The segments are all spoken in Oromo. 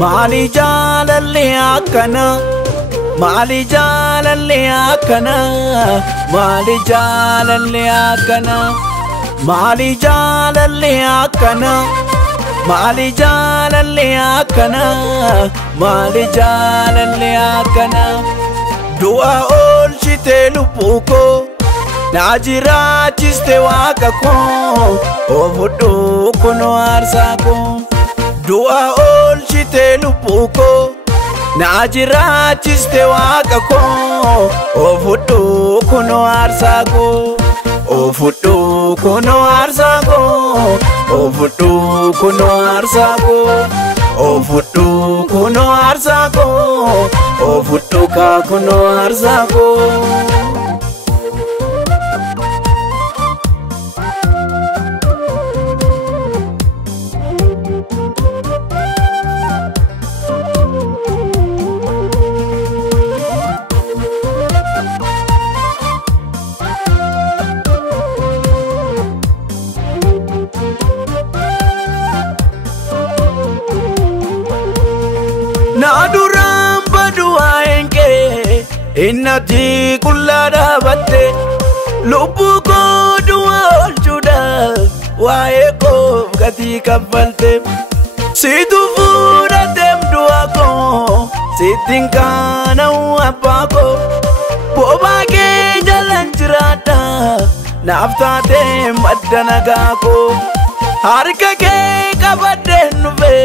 Maali jaalalli akkana Maali jaalalli akkana Maali jaalalli akkana Maali jaalalli akkana Maali jaalalli akkana Maali jaalalli akkana Du'a oolchite lubbuu koo na jiraachiste waaqa koo ofudhu kunoo aarsaa koo Du'a oolchite lubbuu koo na jiraachiste waaqa koo ofudhu kunoo aarsaa koo ofudhu kunoo aarsaa koo ofudhu kunoo aarsaa koo ofudhu kunoo aarsaa koo ofudhu kunoo aarsaa koo Naduram badua enke innati kullada batte lubbu ko dual juda wae ko gati kabbalte situ fura dem dua ko sitingkana apa ko boba ke jalan jirata nafta dem adanaga ko harka ke kabade nuve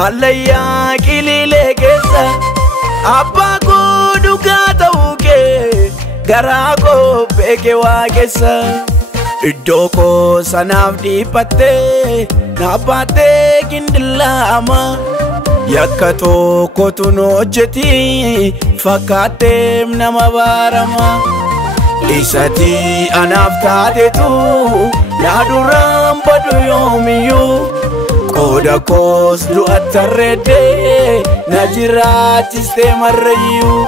Alaya kilile kesa Abba ko duga tauke Gara ko beke wa kesa Iddo ko sanaf di patte Na patte kindilla ama Yakka tokko tuno jeti Fakkatem nama barama Isati anaf taate tu Na duram badu yomiyu Koda kos du'atta redde na jiraachiste marrayyuu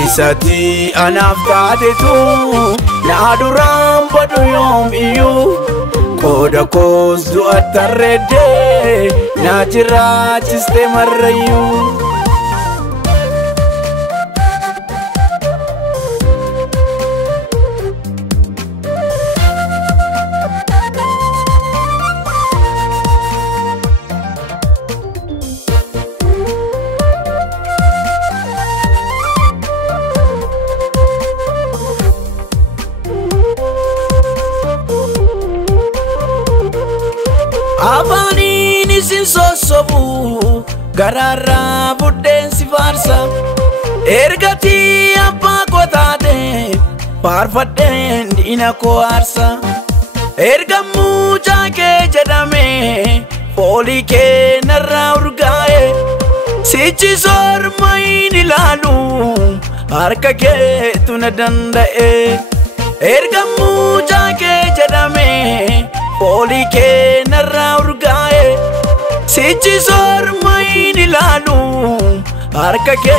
Isati anaaf taatetu na duraan badu yoomiyyuu Koda kos du'atta redde na jiraachiste marrayyuu Abani nisin sosobu garara budden si farsa ergati abba kotate parfaden dina ko arsa ergamu jage jedame poli ke narra urgaye sichi sor maini lalu harka ke tuna dandae ergamu jage jedame Poli ke narra urgaye Sichi sor maini lalu Harka ke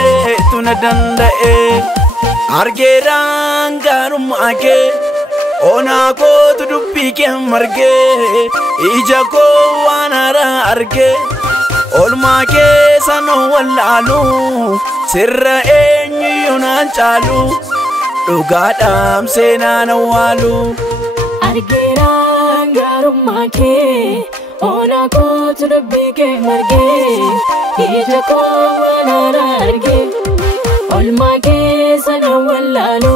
tuna dandae Argeraan gaarummaa kee Onaa kootu dubbii kee marge Ija koo waan haaraa arge Oolmaa keessa noo wallaalu Sirra eenyuyyuu naan caalu Dhugaadhaam seenaan awwaalu Argeraan gaarummaa kee Onaa kootu dubbii kee marge Ija koo waan haaraa arge Oolmaa keessa noo wallaalu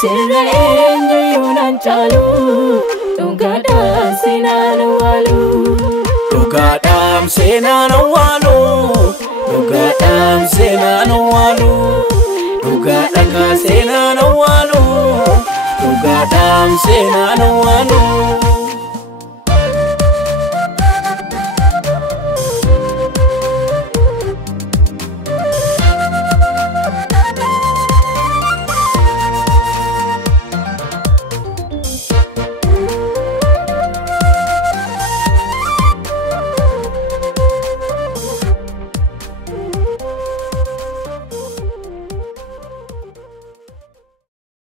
Sirra eenyuyyuu naan caalu Dhugaadhaam seenaan awwaalu Dhugaadhaam seenaan awwaalu Dhugaadhaam seenaan awwaalu Dhugaadhaam seenaan awwaalu Dhugaadhaam seenaan awwaalu